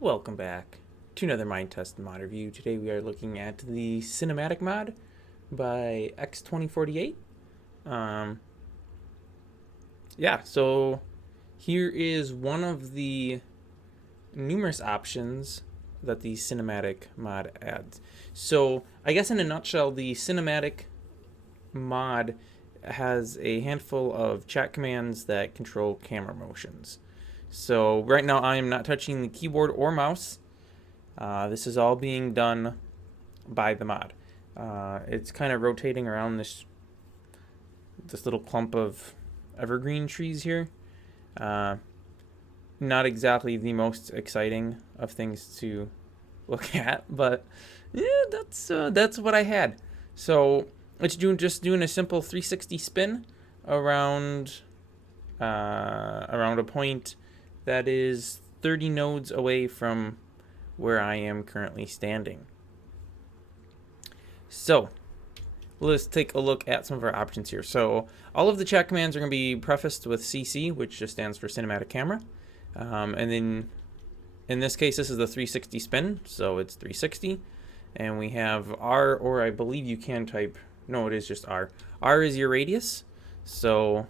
Welcome back to another Minetest mod review. Today we are looking at the cinematic mod by X2048. Um, so here is one of the numerous options that the cinematic mod adds. So I guess in a nutshell, the cinematic mod has a handful of chat commands that control camera motions. So right now I am not touching the keyboard or mouse. This is all being done by the mod. It's kind of rotating around this little clump of evergreen trees here. Not exactly the most exciting of things to look at, but yeah, that's what I had. So it's just doing a simple 360 spin around a point that is 30 nodes away from where I am currently standing. So let's take a look at some of our options here. So all of the chat commands are going to be prefaced with CC, which just stands for cinematic camera. And then in this case, this is the 360 spin, so it's 360. And we have R, or I believe you can type, no, it is just R. R is your radius. So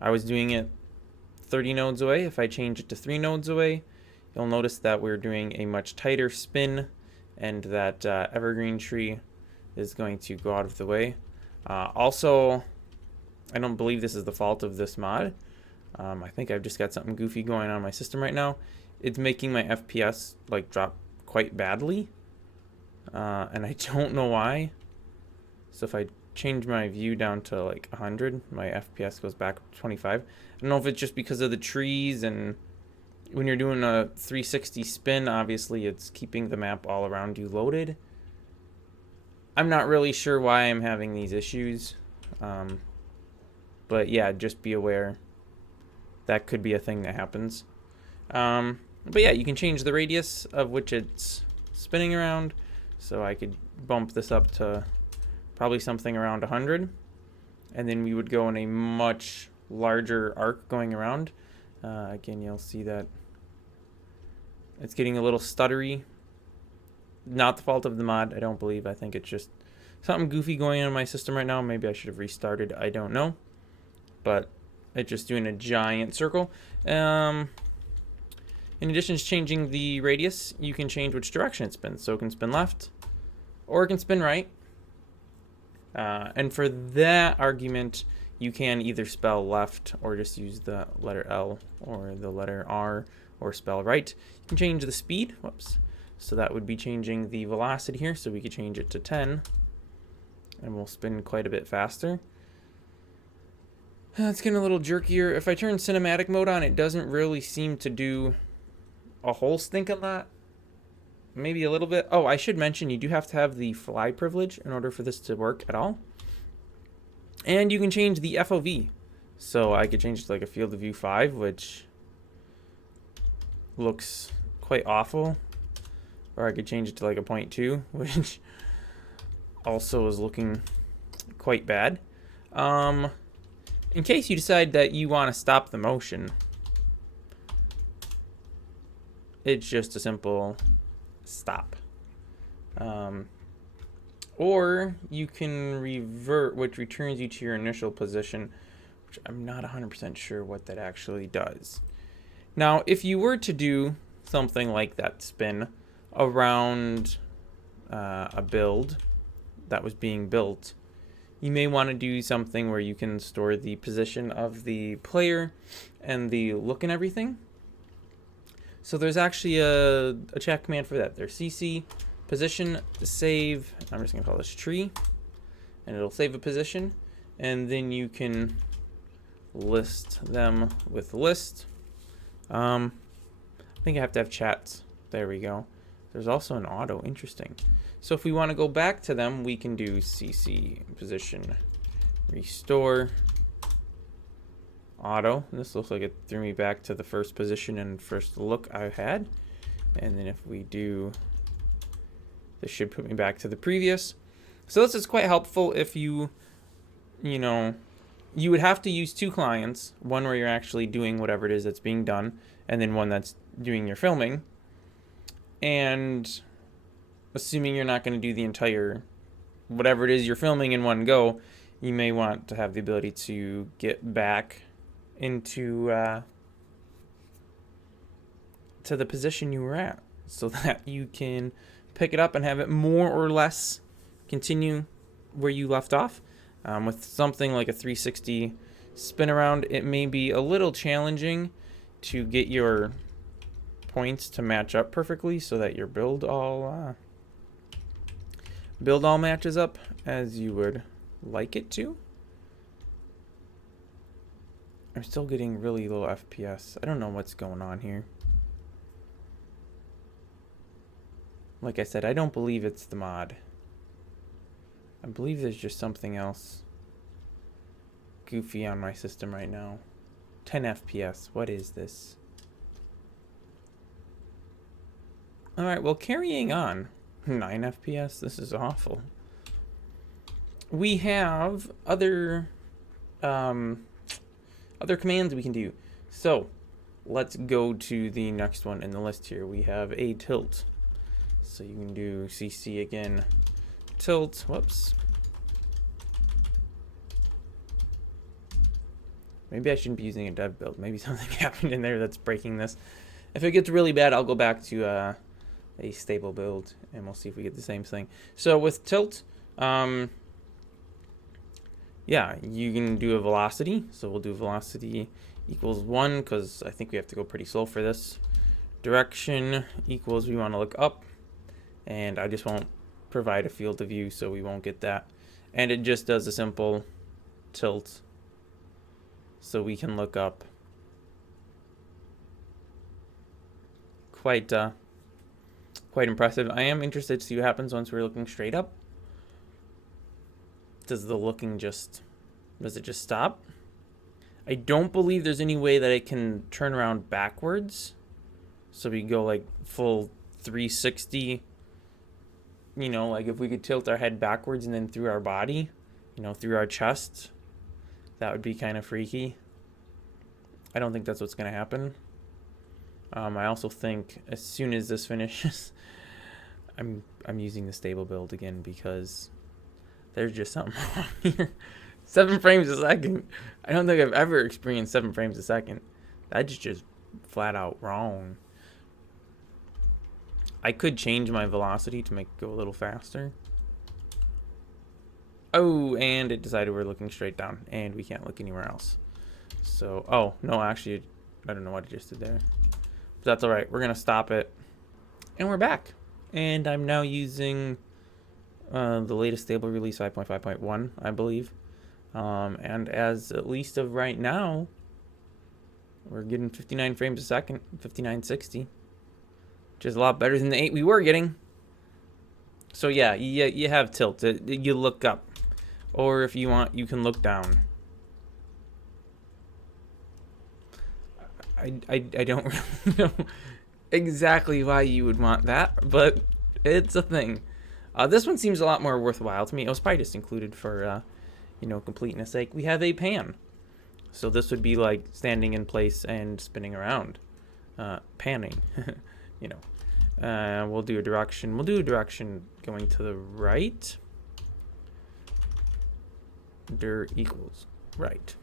I was doing it 30 nodes away. If I change it to 3 nodes away, you'll notice that we're doing a much tighter spin and that evergreen tree is going to go out of the way. Also, I don't believe this is the fault of this mod. I think I've just got something goofy going on in my system right now. It's making my FPS like drop quite badly, and I don't know why. So if I change my view down to like 100, my FPS goes back to 25. I don't know if it's just because of the trees, and when you're doing a 360 spin, obviously it's keeping the map all around you loaded. I'm not really sure why I'm having these issues, but yeah, just be aware that could be a thing that happens. But yeah, you can change the radius of which it's spinning around, so I could bump this up to probably something around 100, and then we would go in a much larger arc going around. Again, you'll see that it's getting a little stuttery. Not the fault of the mod, I don't believe. I think it's just something goofy going on in my system right now. Maybe I should have restarted, I don't know. But it's just doing a giant circle. In addition to changing the radius, you can change which direction it spins. So it can spin left, or it can spin right. And for that argument, you can either spell left or just use the letter L or the letter R or spell right. You can change the speed. Whoops. So that would be changing the velocity here. So we could change it to 10 and we'll spin quite a bit faster. It's getting a little jerkier. If I turn cinematic mode on, it doesn't really seem to do a whole stink of that. Maybe a little bit. Oh, I should mention you do have to have the fly privilege in order for this to work at all. And you can change the FOV. So I could change it to like a field of view 5, which looks quite awful. Or I could change it to like a 0.2, which also is looking quite bad. In case you decide that you want to stop the motion, it's just a simple stop. Or you can revert, which returns you to your initial position, which I'm not 100% sure what that actually does. Now, if you were to do something like that spin around a build that was being built, you may want to do something where you can store the position of the player and the look and everything. So there's actually a chat command for that. There's CC position save. I'm just gonna call this tree, and it'll save a position, and then you can list them with list. I think I have to have chats. There we go. There's also an auto. Interesting. So if we want to go back to them, we can do CC position restore auto. This looks like it threw me back to the first position and first look I had. And then if we do, this should put me back to the previous. So this is quite helpful if you would have to use 2 clients, one where you're actually doing whatever it is that's being done, and then one that's doing your filming. And assuming you're not going to do the entire, whatever it is you're filming in one go, you may want to have the ability to get back into to the position you were at, so that you can pick it up and have it more or less continue where you left off. With something like a 360 spin around, it may be a little challenging to get your points to match up perfectly so that your build all matches up as you would like it to. I'm still getting really low FPS. I don't know what's going on here. Like I said, I don't believe it's the mod. I believe there's just something else goofy on my system right now. 10 FPS. What is this? Alright, well, carrying on. 9 FPS? This is awful. We have other commands we can do. So, let's go to the next one in the list here. We have a tilt. So you can do CC again. Tilt. Whoops. Maybe I shouldn't be using a dev build. Maybe something happened in there that's breaking this. If it gets really bad, I'll go back to a stable build, and we'll see if we get the same thing. So with tilt, yeah, you can do a velocity. So we'll do velocity equals 1, because I think we have to go pretty slow for this. Direction equals, we want to look up, and I just won't provide a field of view, so we won't get that. And it just does a simple tilt, so we can look up. Quite impressive. I am interested to see what happens once we're looking straight up. Does it just stop? I don't believe there's any way that it can turn around backwards. So we go like full 360. You know, like if we could tilt our head backwards and then through our body, you know, through our chest, that would be kind of freaky. I don't think that's what's going to happen. I also think as soon as this finishes, I'm using the stable build again, because there's just something wrong here. 7 frames a second. I don't think I've ever experienced 7 frames a second. That's just flat out wrong. I could change my velocity to make it go a little faster. Oh, and it decided we're looking straight down, and we can't look anywhere else. So, oh, no, actually, I don't know what it just did there. But that's all right. We're going to stop it. And we're back. And I'm now using the latest stable release 5.5.1, I believe. And as at least of right now, we're getting 59 frames a second, 5960. Which is a lot better than the 8 we were getting. So yeah, you have tilt. You look up. Or if you want, you can look down. I don't really know exactly why you would want that, but it's a thing. This one seems a lot more worthwhile to me. It was probably just included for, completeness sake. We have a pan. So this would be like standing in place and spinning around. Panning. We'll do a direction. We'll do a direction going to the right. Dir equals right.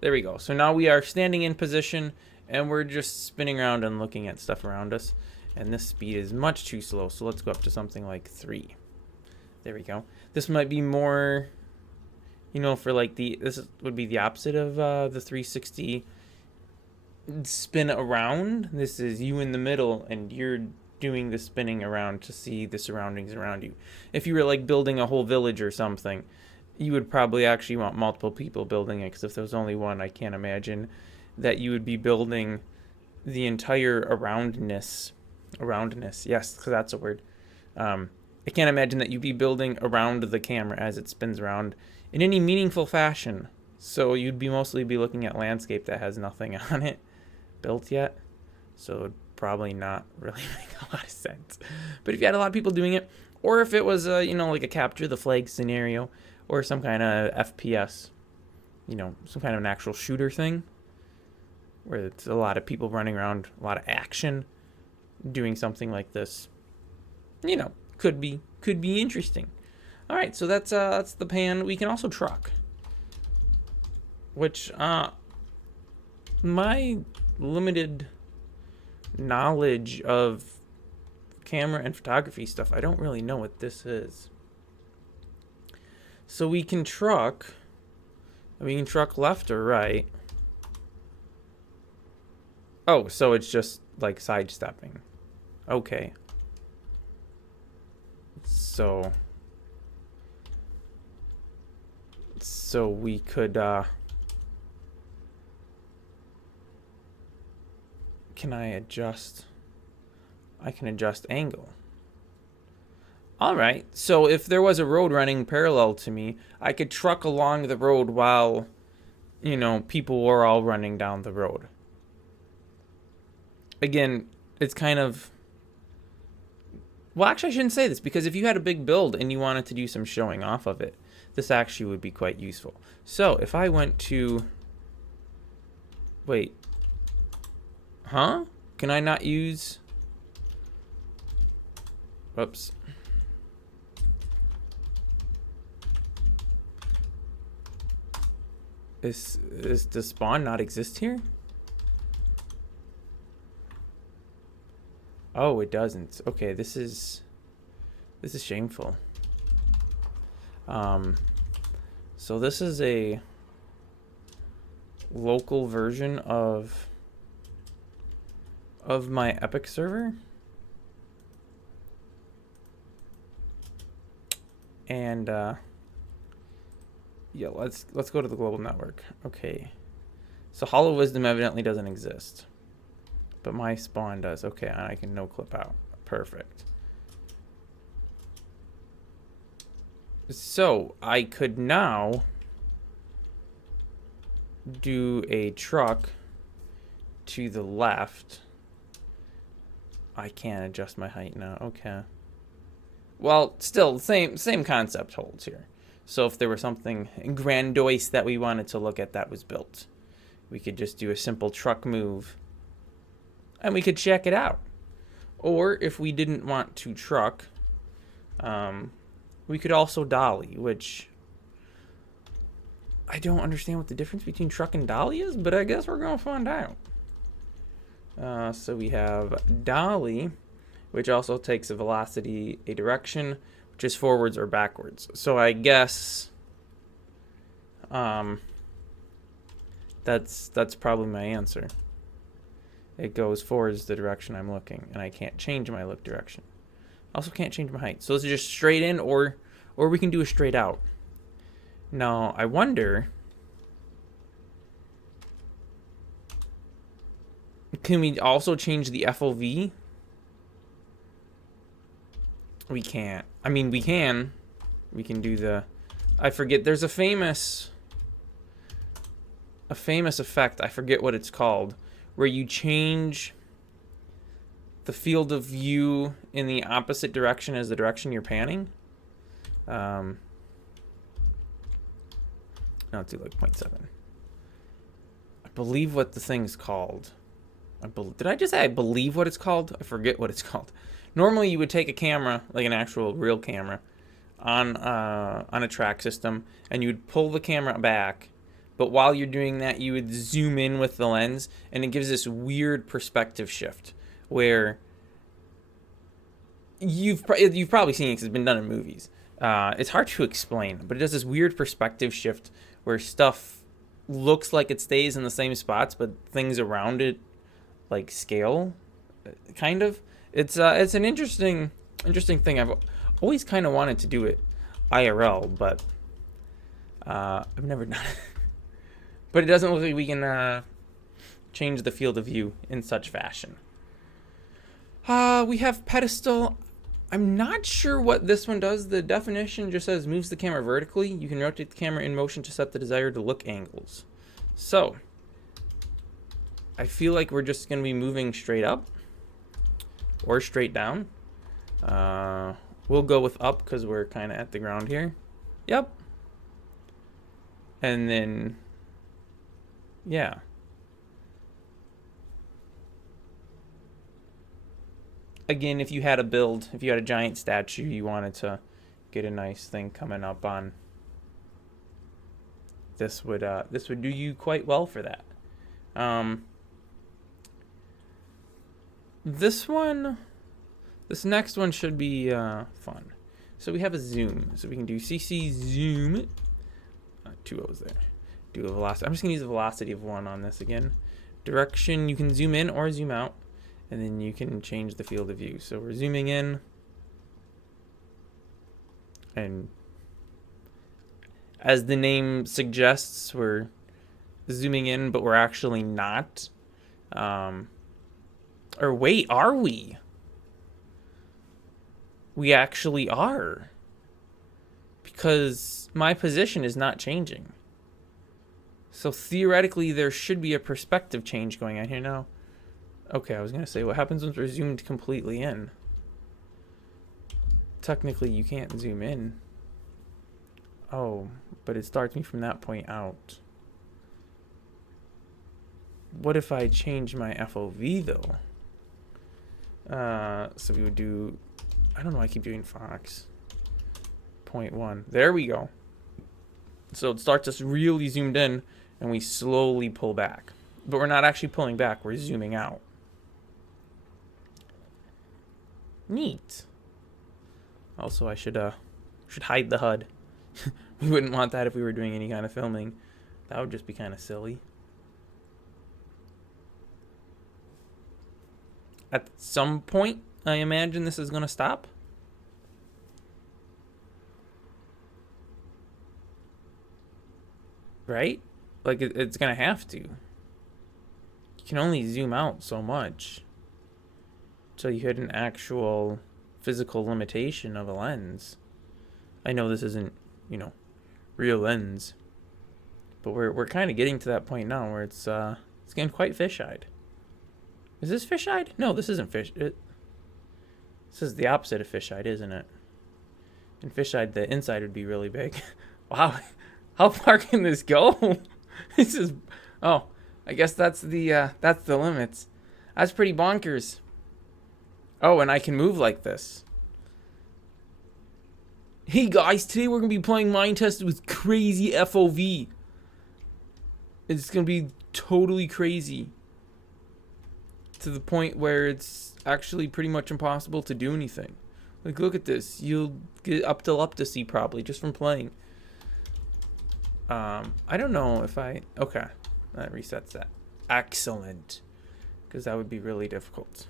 There we go. So now we are standing in position, and we're just spinning around and looking at stuff around us. And this speed is much too slow, so let's go up to something like 3. There we go. This might be more, for like this would be the opposite of the 360 spin around. This is you in the middle, and you're doing the spinning around to see the surroundings around you. If you were like building a whole village or something, you would probably actually want multiple people building it, because if there was only one, I can't imagine that you would be building the entire aroundness, yes, because that's a word. I can't imagine that you'd be building around the camera as it spins around in any meaningful fashion. So you'd be mostly looking at landscape that has nothing on it built yet. So it would probably not really make a lot of sense. But if you had a lot of people doing it, or if it was like a capture the flag scenario, or some kind of FPS, some kind of an actual shooter thing, where it's a lot of people running around, a lot of action, doing something like this, you know, could be interesting. All right, so that's the pan. We can also truck, which my limited knowledge of camera and photography stuff, I don't really know what this is. So we can truck left or right. Oh, so it's just like sidestepping. Okay. So we could can I adjust? I can adjust angle. All right, so if there was a road running parallel to me, I could truck along the road while, you know, people were all running down the road. Again, it's kind of... Well, actually, I shouldn't say this, because if you had a big build and you wanted to do some showing off of it, this actually would be quite useful. So if I went to... Wait. Huh? Can I not use... Whoops. Does spawn not exist here? Oh, it doesn't. Okay, this is shameful. So this is a local version of my Epic server. And yeah, let's go to the global network. Okay. So Hollow Wisdom evidently doesn't exist. But my spawn does. Okay, and I can no clip out. Perfect. So I could now do a truck to the left. I can't adjust my height now. Okay. Well, still, same concept holds here. So if there was something grandiose that we wanted to look at that was built, we could just do a simple truck move and we could check it out. Or if we didn't want to truck, we could also dolly, which I don't understand what the difference between truck and dolly is, but I guess we're going to find out. So we have dolly, which also takes a velocity, a direction, which is forwards or backwards. So I guess that's probably my answer. It goes forwards the direction I'm looking, and I can't change my look direction. Also can't change my height. So this is just straight in, or we can do a straight out. Now, I wonder, can we also change the FOV? We can't. I mean, we can. We can do the... I forget. There's a famous effect. I forget what it's called. Where you change the field of view in the opposite direction as the direction you're panning. No, let's do like 0.7. I believe what the thing's called. Did I just say I believe what it's called? I forget what it's called. Normally, you would take a camera, like an actual real camera, on a track system, and you would pull the camera back. But while you're doing that, you would zoom in with the lens, and it gives this weird perspective shift where you've probably seen it because it's been done in movies. It's hard to explain, but it does this weird perspective shift where stuff looks like it stays in the same spots, but things around it like scale, kind of. It's an interesting thing. I've always kind of wanted to do it IRL, but I've never done it. But it doesn't look like we can change the field of view in such fashion. We have Pedestal. I'm not sure what this one does. The definition just says moves the camera vertically. You can rotate the camera in motion to set the desired look angles. So I feel like we're just going to be moving straight up or straight down. We'll go with up because we're kind of at the ground here. Yep. And then, yeah. again, if you had a build, if you had a giant statue, you wanted to get a nice thing coming up on, this would do you quite well for that. This next one should be fun. So we have a zoom. So we can do CC zoom. 2 O's there. Do a velocity. I'm just going to use the velocity of 1 on this again. Direction, you can zoom in or zoom out. And then you can change the field of view. So we're zooming in. And as the name suggests, we're zooming in, but we're actually not. Or wait, are we? We actually are. Because my position is not changing. So theoretically, there should be a perspective change going on here now. Okay, I was going to say, what happens once we're zoomed completely in? Technically, you can't zoom in. Oh, but it starts me from that point out. What if I change my FOV, though? So we would do... I don't know why I keep doing Fox. 0.1. There we go. So it starts us really zoomed in, and we slowly pull back. But we're not actually pulling back. We're zooming out. Neat. Also, I should hide the HUD. We wouldn't want that if we were doing any kind of filming. That would just be kind of silly. At some point, I imagine this is going to stop. Right? Like, it's going to have to. You can only zoom out so much until you hit an actual physical limitation of a lens. I know this isn't, you know, real lens, but we're kind of getting to that point now where it's getting quite fish-eyed. Is this fish-eyed? No, this isn't fish. This is the opposite of fish-eyed, isn't it? In fish-eyed, the inside would be really big. Wow, how far can this go? This is, oh, I guess that's the limits. That's pretty bonkers. Oh, and I can move like this. Hey guys, today we're gonna be playing Minetest with crazy FOV. It's gonna be totally crazy. To the point where it's actually pretty much impossible to do anything. Like, look at this. You'll get epilepsy probably just from playing. I don't know if I... Okay. That resets that. Excellent. Because that would be really difficult.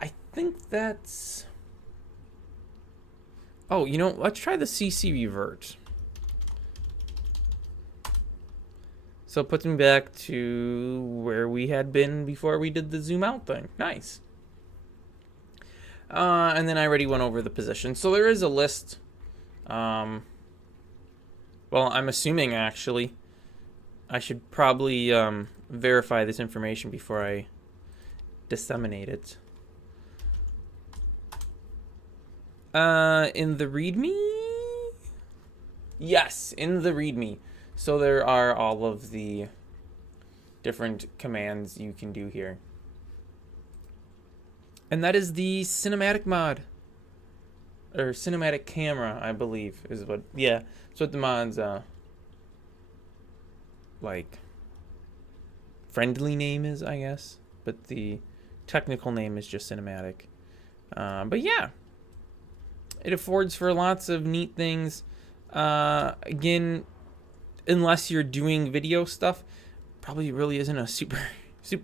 I think that's... Oh, you know, let's try the CC revert. So it puts me back to where we had been before we did the zoom out thing. Nice. And then I already went over the position. So there is a list. Well, I'm assuming, actually, I should probably verify this information before I disseminate it. In the README? Yes, in the README. So there are all of the different commands you can do here. And that is the cinematic mod. Or cinematic camera, I believe, is what... Yeah, that's what the mod's, like, friendly name is, I guess. But the technical name is just cinematic. But yeah. It affords for lots of neat things. Again... Unless you're doing video stuff, probably really isn't a super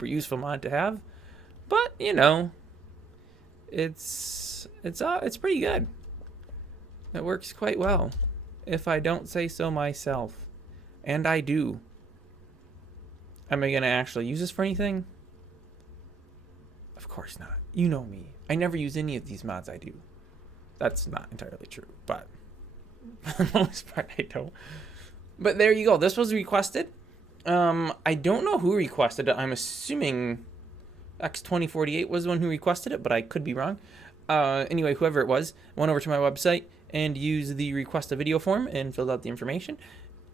useful mod to have. But you know, it's pretty good. It works quite well, if I don't say so myself, and I do. Am I gonna actually use this for anything? Of course not. You know me. I never use any of these mods I do. That's not entirely true, but for the most part, I don't. But there you go. This was requested. I don't know who requested it. I'm assuming X2048 was the one who requested it, but I could be wrong. Anyway, whoever it was, went over to my website and used the request a video form and filled out the information.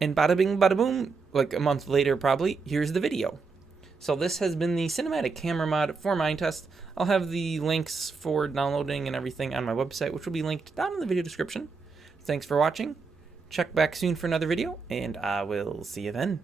And bada bing, bada boom, like a month later probably, here's the video. So this has been the cinematic camera mod for Minetest. I'll have the links for downloading and everything on my website, which will be linked down in the video description. Thanks for watching. Check back soon for another video, and I will see you then.